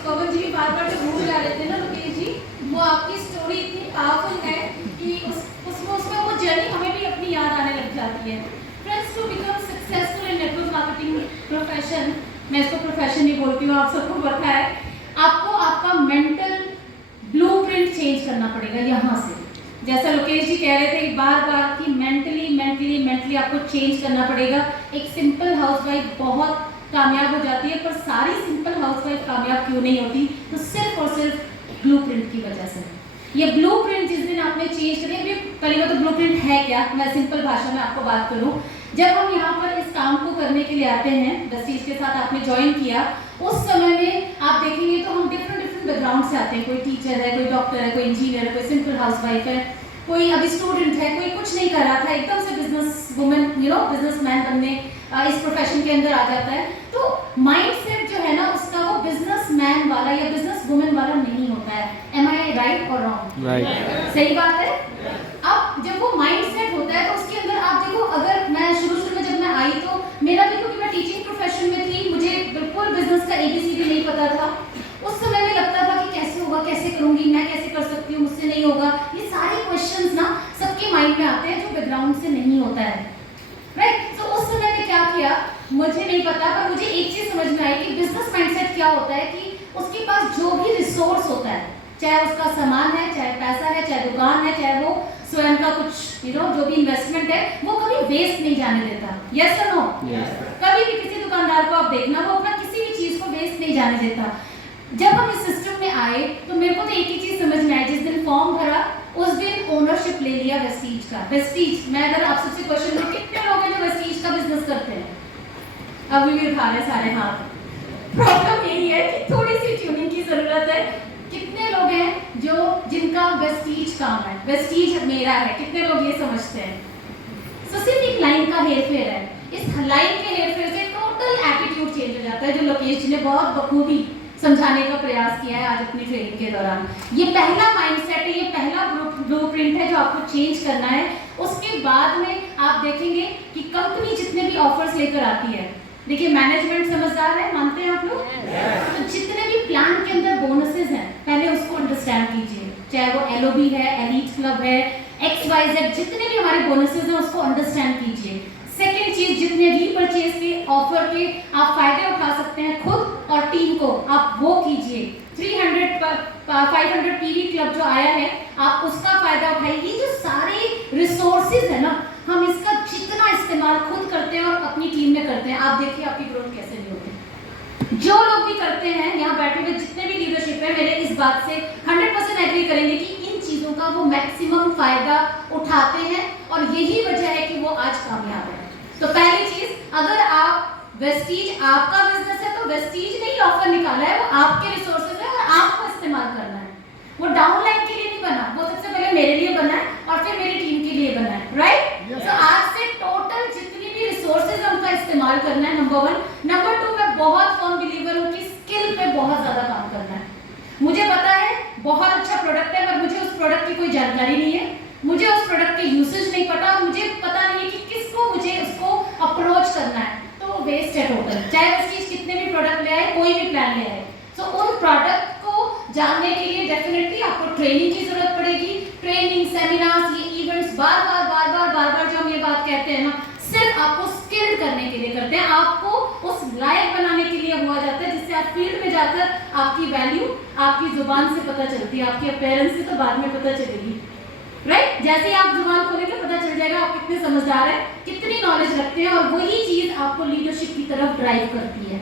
पवन जी बार बार जो भूल जा रहे थे ना लोकेश जी, वो आपकी स्टोरी इतनी पावरफुल है कि उसमें वो जर्नी हमें भी अपनी याद आने लग जाती है। Friends, to become successful in network marketing profession, मैं इसको प्रोफेशन नहीं बोलती हूँ, आप सबको पता है, आपको आपका मेंटल ब्लूप्रिंट चेंज करना पड़ेगा यहाँ से। जैसा लोकेश जी कह रहे थे बार बार कि मेंटली आपको चेंज करना पड़ेगा। एक सिंपल हाउसवाइफ बहुत कामयाब हो जाती है, पर सारी सिंपल हाउसवाइफ कामयाब क्यों नहीं होती? तो सिर्फ और सिर्फ ब्लूप्रिंट की वजह से। ये ब्लूप्रिंट जिस दिन आपने चेंज करी, अभी पहली बात तो ब्लूप्रिंट है क्या, मैं सिंपल भाषा में आपको बात करूं। जब हम यहाँ पर इस काम को करने के लिए आते हैं, वेस्टीज के साथ आपने ज्वाइन किया, उस समय में आप देखेंगे तो हम डिफरेंट बैकग्राउंड से आते हैं। कोई टीचर है, कोई डॉक्टर है, कोई इंजीनियर है, कोई सिंपल हाउसवाइफ है, कोई अभी स्टूडेंट है, कोई कुछ नहीं कर रहा था, एकदम से बिजनेस वुमेन बिजनेसमैन बनने इस प्रोफेशन के अंदर आ जाता है। तो माइंडसेट जो है ना उसका, वो बिजनेसमैन वाला या बिजनेस वुमेन वाला नहीं होता है। एम आई राइट और रॉन्ग? राइट। सही बात है। अब जब वो माइंडसेट होता है तो उसके अंदर आप देखो, अगर मैं शुरू में जब मैं आई तो मेरा भी, क्योंकि मैं टीचिंग प्रोफेशन में थी, मुझे बिल्कुल बिजनेस का ABCD नहीं पता था। उस समय में लगता था कि कैसे होगा, कैसे करूंगी, मैं कैसे कर सकती हूँ, मुझसे नहीं होगा। ये सारे क्वेश्चंस ना सबके माइंड में आते हैं जो बैकग्राउंड से नहीं होता है, राइट। तो उस समय में क्या किया मुझे नहीं पता, पर मुझे एक चीज समझ में आई कि बिजनेस माइंडसेट क्या होता है कि उसके पास जो भी रिसोर्स होता है, चाहे उसका सामान है, चाहे पैसा है, चाहे दुकान है, चाहे वो स्वयं का कुछ जो भी इन्वेस्टमेंट है, वो कभी वेस्ट नहीं जाने देता। यस और नो? कभी भी किसी दुकानदार को आप देखना, वो अपना किसी भी चीज को वेस्ट नहीं जाने देता। जब हम इस सिस्टम में आए तो मेरे को तो एक ही चीज समझ में आई, जिस दिन फॉर्म भरा उस दिन ओनरशिप ले लिया वेस्टीज का। वेस्टीज, मैं अगर आप सबसे क्वेश्चन करूं, कितने लोग हैं जो वेस्टीज का बिजनेस करते हैं? अभी भी उठा रहे सारे हाथ। प्रॉब्लम यही है कि थोड़ी सी ट्यूनिंग की जरूरत है। कितने लोग हैं जो जिनका वेस्टीज काम है, वेस्टीज मेरा है, कितने लोग ये समझते हैं? तो सिर्फ एक लाइन का हेरफेर है, इस लाइन के हेरफेर से टोटल एटीट्यूड चेंज हो जाता है, जो लोकेश जी ने बहुत बखूबी समझाने का प्रयास किया है आज अपनी ट्रेनिंग के दौरान। ये पहला माइंडसेट है, ये पहला ब्लूप्रिंट है जो आपको चेंज करना है। उसके बाद में आप देखेंगे कि कंपनी जितने भी ऑफर्स लेकर आती है, देखिए मैनेजमेंट समझदार है, मानते हैं आप लोग? तो जितने भी प्लान के अंदर बोनसेस हैं, पहले उसको अंडरस्टैंड कीजिए, चाहे वो LOB है, एलीट क्लब है, XYZ, जितने भी हमारे बोनसेस हैं उसको अंडरस्टैंड कीजिए। सेकेंड चीज, जितने रीपर्चेज के ऑफर के आप फायदे उठा सकते हैं खुद और टीम को, आप वो कीजिए। 500 PV क्लब जो आया है, आप उसका फायदा उठाइए। ये जो सारे रिसोर्सेज है ना, हम इसका जितना इस्तेमाल खुद करते हैं और अपनी टीम में करते हैं, आप देखिए आपकी ग्रोथ कैसे नहीं होती। जो लोग भी करते हैं, यहाँ बैठे हुए जितने भी लीडरशिप है, मेरे इस बात से 100% एग्री करेंगे कि इन चीजों का वो मैक्सिमम फायदा उठाते हैं और यही वजह है कि वो आज कामयाब है। तो पहली चीज, अगर आप वेस्टीज आपका बिजनेस है तो वेस्टीज ने ही ऑफर निकाला है, वो आपके रिसोर्सेज है और आपको इस्तेमाल करना है। वो डाउनलाइन के लिए नहीं बना, वो सबसे पहले मेरे लिए बना है और फिर मेरी टीम के लिए बना है, राइट। तो आज से टोटल जितनी भी रिसोर्सेज है उनका इस्तेमाल करना है, नंबर 1। नंबर 2, मैं बहुत फर्म बिलीवर हूँ कि स्किल पे बहुत ज्यादा काम करना है। मुझे पता है बहुत अच्छा प्रोडक्ट है, पर मुझे उस प्रोडक्ट की कोई जानकारी नहीं है, मुझे उस प्रोडक्ट के यूसेज नहीं पता, मुझे पता नहीं है कि किसको मुझे उसको अप्रोच करना है, तो वो वेस्ट है टोटल। चाहे वेस्टीज कितने भी प्रोडक्ट ले आए, कोई भी प्लान ले आए, तो उन प्रोडक्ट को जानने के लिए डेफिनेटली आपको ट्रेनिंग की जरूरत पड़ेगी। ट्रेनिंग, सेमिनार्स, ये इवेंट्स, बार बार जो हम ये बात कहते हैं ना, सिर्फ आपको स्किल्ड करने के लिए करते हैं, आपको उस लायक बनाने के लिए हुआ जाता है, जिससे आप फील्ड में जाकर आपकी वैल्यू आपकी जुबान से पता चलती है, आपकी अपीयरेंस से तो बाद में पता चलेगी, राइट। जैसे ही आप जुबान खोलेंगे पता चल जाएगा आप कितने समझदार हैं, कितनी नॉलेज रखते हैं, और वही चीज आपको लीडरशिप की तरफ ड्राइव करती है।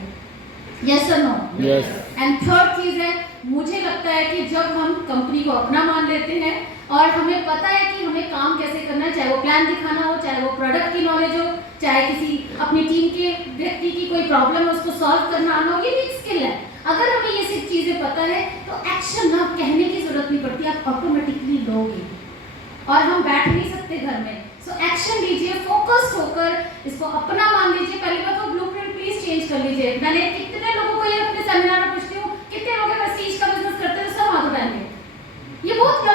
यस और नो? यस। एंड थर्ड चीज है, मुझे लगता है कि जब हम कंपनी को अपना मान लेते हैं और हमें पता है कि हमें काम कैसे करना है, चाहे वो प्लान दिखाना हो, चाहे वो प्रोडक्ट की नॉलेज हो, चाहे किसी अपनी टीम के व्यक्ति की कोई प्रॉब्लम है उसको सॉल्व करना आना हो, ये भी एक स्किल है। अगर हमें ये सब चीजें पता है तो एक्शन ना कहने की जरूरत नहीं पड़ती, आप ऑटोमेटिकली लोगे। और हम बैठ नहीं सकते घर में, सो एक्शन लीजिए, फोकस्ड होकर इसको अपना मान लीजिए। पहली बात तो ब्लूप्रिंट प्लीज चेंज कर लीजिए। मैंने कितने लोगों को ये अपने सेमिनार में पूछती हूँ, कितने लोग वेस्टीज का बिजनेस करते हैं, सब हाथ उठाएंगे। ये बहुत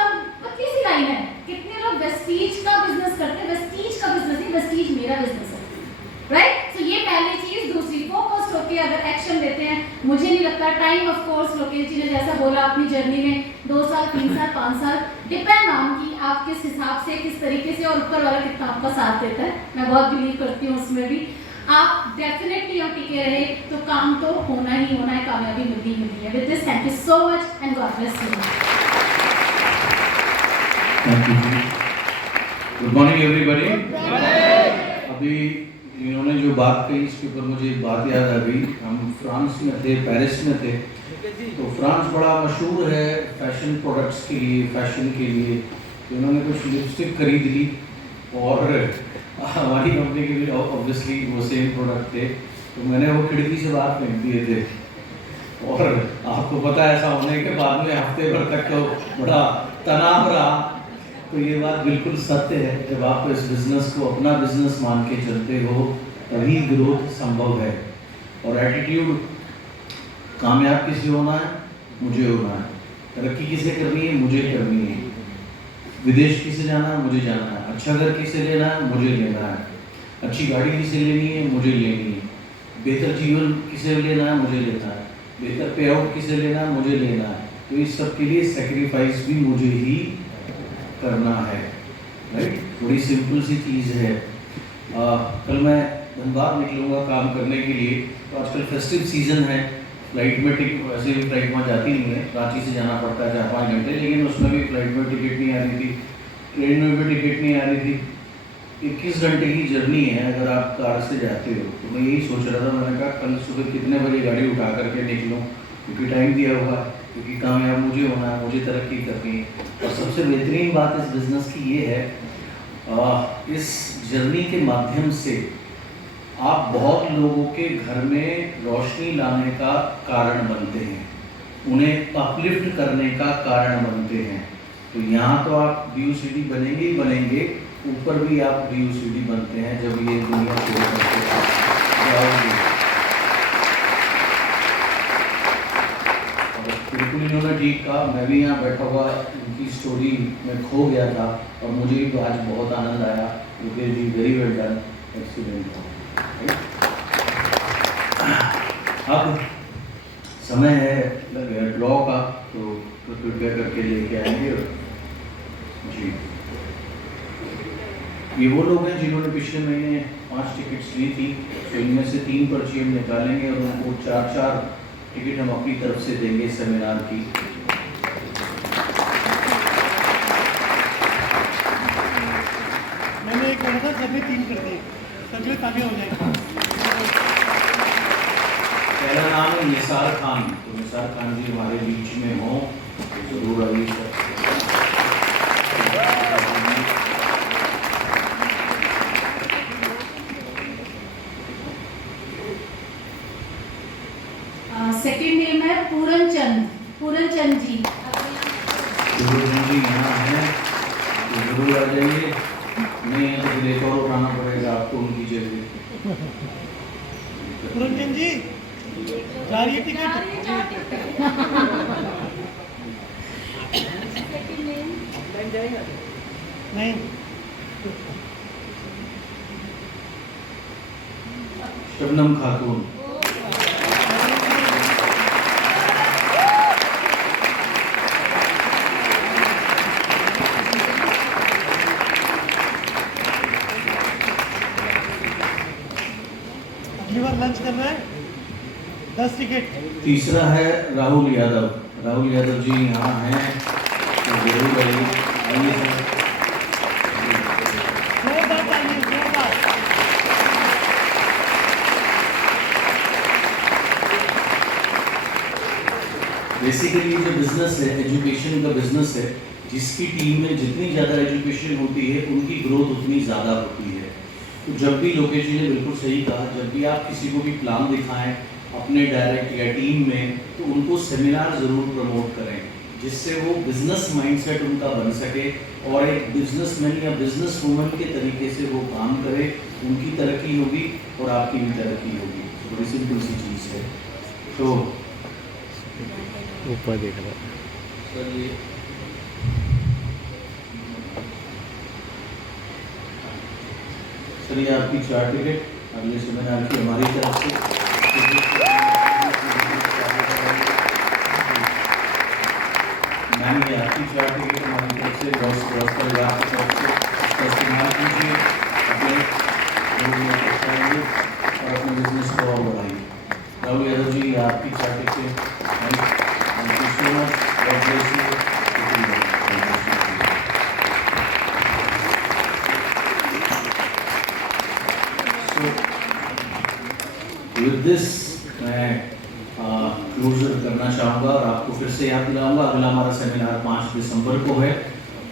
पतली सी लाइन है, कितने लोग वेस्टीज का बिजनेस करते हैं? वेस्टीज का बिजनेस नहीं, वेस्टीज मेरा बिजनेस है, राइट। सो ये पहली चीज। दूसरी, फोकस्ड होकर अगर एक्शन लेते हैं, मुझे नहीं लगता टाइम, ऑफ कोर्स लोकेश जी ने जैसा बोला अपनी जर्नी में 2 साल 3 साल 5 साल डिपेंड ऑन कि आप किस हिसाब से किस तरीके से और ऊपर वाला कितना आपका साथ देता है। मैं बहुत बिलीव करती हूँ उसमें भी। आप डेफिनेटली और टिके रहे तो काम तो होना ही होना है, कामयाबी मिलनी ही मिलनी है। With this thank you so much and God bless you. Thank you. Good morning everybody. अभी इन्होंने जो बात कही इसके ऊपर मुझे एक बात याद आ गई। हम फ्रांस में थे, पेरिस में थे, तो फ्रांस बड़ा मशहूर है फैशन प्रोडक्ट्स के लिए, फैशन के लिए। तो इन्होंने कुछ लिपस्टिक खरीद ली और हमारी कंपनी के लिए ऑब्वियसली वो सेम प्रोडक्ट थे, तो मैंने वो खिड़की से बाहर फेंक दिए थे। और आपको पता है ऐसा होने के बाद में हफ्ते भर तक तो बड़ा तनाव रहा। तो ये बात बिल्कुल सत्य है, जब आप इस बिज़नेस को अपना बिज़नेस मान के चलते हो तभी ग्रोथ संभव है। और एटीट्यूड, कामयाब किसे होना है? मुझे होना है। तरक्की किसे करनी है? मुझे करनी है। विदेश किसे जाना है? मुझे जाना है। अच्छा घर किसे लेना है? मुझे लेना है। अच्छी गाड़ी किसे लेनी है? मुझे लेनी है। बेहतर जीवन किसे लेना है? मुझे लेना है। बेहतर पे आउट किसे लेना है? मुझे लेना है। तो इस सब के लिए सेक्रीफाइस भी मुझे ही करना है, राइट। बड़ी सिंपल सी चीज़ है। कल मैं धनबाद निकलूँगा काम करने के लिए। तो आजकल फेस्टिव सीज़न है, फ्लाइट में टिकट, वैसे भी फ्लाइट वहाँ जाती नहीं है, रांची से जाना पड़ता है 4-5 घंटे, लेकिन उसमें भी फ्लाइट में टिकट नहीं आ रही थी, ट्रेन में भी टिकट नहीं आ रही थी। 21 घंटे की जर्नी है अगर आप कार से जाते हो। तो मैं यही सोच रहा था, मैंने कहा कल सुबह कितने बजे गाड़ी उठा करके निकलूँ, क्योंकि टाइम दिया हुआ है, क्योंकि कामयाब मुझे होना है, मुझे तरक्की करनी है। और सबसे बेहतरीन बात इस बिज़नेस की ये है, इस जर्नी के माध्यम से आप बहुत लोगों के घर में रोशनी लाने का कारण बनते हैं, उन्हें अपलिफ्ट करने का कारण बनते हैं। तो यहाँ तो आप BUCD बनेंगे ही बनेंगे, ऊपर भी आप BUCD बनते हैं जब ये दुनिया छोड़ करके जाओगे। बिल्कुल इन्होंने ठीक कहा, मैं भी यहाँ बैठा हुआ उनकी स्टोरी में खो गया था और मुझे भी आज बहुत आनंद आया। Mukesh ji very well done, excellent. अब समय है ड्रॉ का, तो कृपया करके लेके आएंगे जी। ये वो लोग हैं जिन्होंने पिछले महीने 5 टिकट्स ली थी, तो इनमें से 3 पर्ची हम निकालेंगे और उनको 4-4 टिकट हम अपनी तरफ से देंगे सेमिनार की। मैंने एक बोला था सभी 3 कर दिए, सभी ताकि हो जाएगा। पहला नाम है निसार खान। तो निसार खान जी हमारे बीच में हों तो जरूर आइए सर। सेकंड नेम है पूरन चंद जी। पूरन जी यहाँ हैं तो जरूर आ जाइए, नहीं है तो फिर एक और उठाना पड़ेगा आपको उनकी जगह। पूरन जी जा रही है टिकट। नहीं शबनम खातून। अगली बार लंच करना है, 10 टिकट। तीसरा है राहुल यादव। राहुल यादव जी यहाँ हैं तो जरूर आइए सर। बेसिकली जो बिजनेस है, एजुकेशन का बिजनेस है, जिसकी टीम में जितनी ज़्यादा एजुकेशन होती है उनकी ग्रोथ उतनी ज़्यादा होती है। तो जब भी लोकेश जी ने बिल्कुल सही कहा, जब भी आप किसी को भी प्लान दिखाएं अपने डायरेक्ट या टीम में, तो उनको सेमिनार ज़रूर प्रमोट करें, जिससे वो बिजनेस माइंडसेट उनका बन सके और एक बिजनेसमैन या बिजनेस वूमन के तरीके से वो काम करे। उनकी तरक्की होगी और आपकी भी तरक्की होगी। तो बड़ी सिंपल सी चीज़ है। तो ऊपर देख रहा सर ये आपकी 4 टिकट अगले सेमिनार की हमारी तरफ से। आपकी चाय के thank you so much, God bless you. With this मैं क्लोजर करना चाहूँगा और आपको फिर से याद दिलाऊंगा, अगला हमारा सेमिनार 5 दिसंबर को है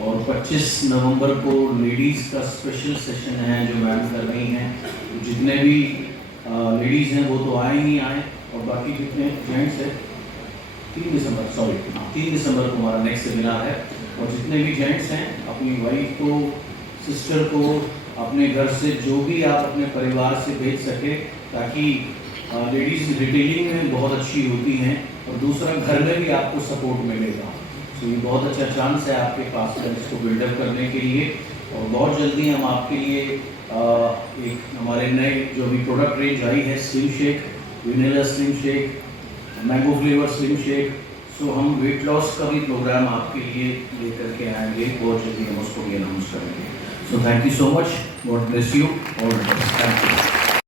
और 25 नवंबर को लेडीज़ का स्पेशल सेशन है जो मैम कर रही हैं। तो जितने भी लेडीज़ हैं वो तो आए ही आए और बाकी जितने जेंट्स हैं 3 दिसंबर को हमारा नेक्स्ट सेमिनार है और जितने भी जेंट्स हैं अपनी वाइफ को, सिस्टर को अपने घर से जो भी आप अपने परिवार से भेज सके, ताकि लेडीज़ रिटेलिंग में बहुत अच्छी होती हैं और दूसरा घर में भी आपको सपोर्ट मिलेगा। तो ये बहुत अच्छा चांस है आपके पास इसको बिल्डअप करने के लिए और बहुत जल्दी हम आपके लिए एक हमारे नए जो भी प्रोडक्ट रेंज आई है, slim shake, vanilla slim shake, mango flavour slim shake, so हम वेट लॉस का भी प्रोग्राम आपके लिए लेकर के आएंगे, बहुत जल्दी हम उसको भी अनाउंस करेंगे। So thank you so much, God bless you, all the best, thank you.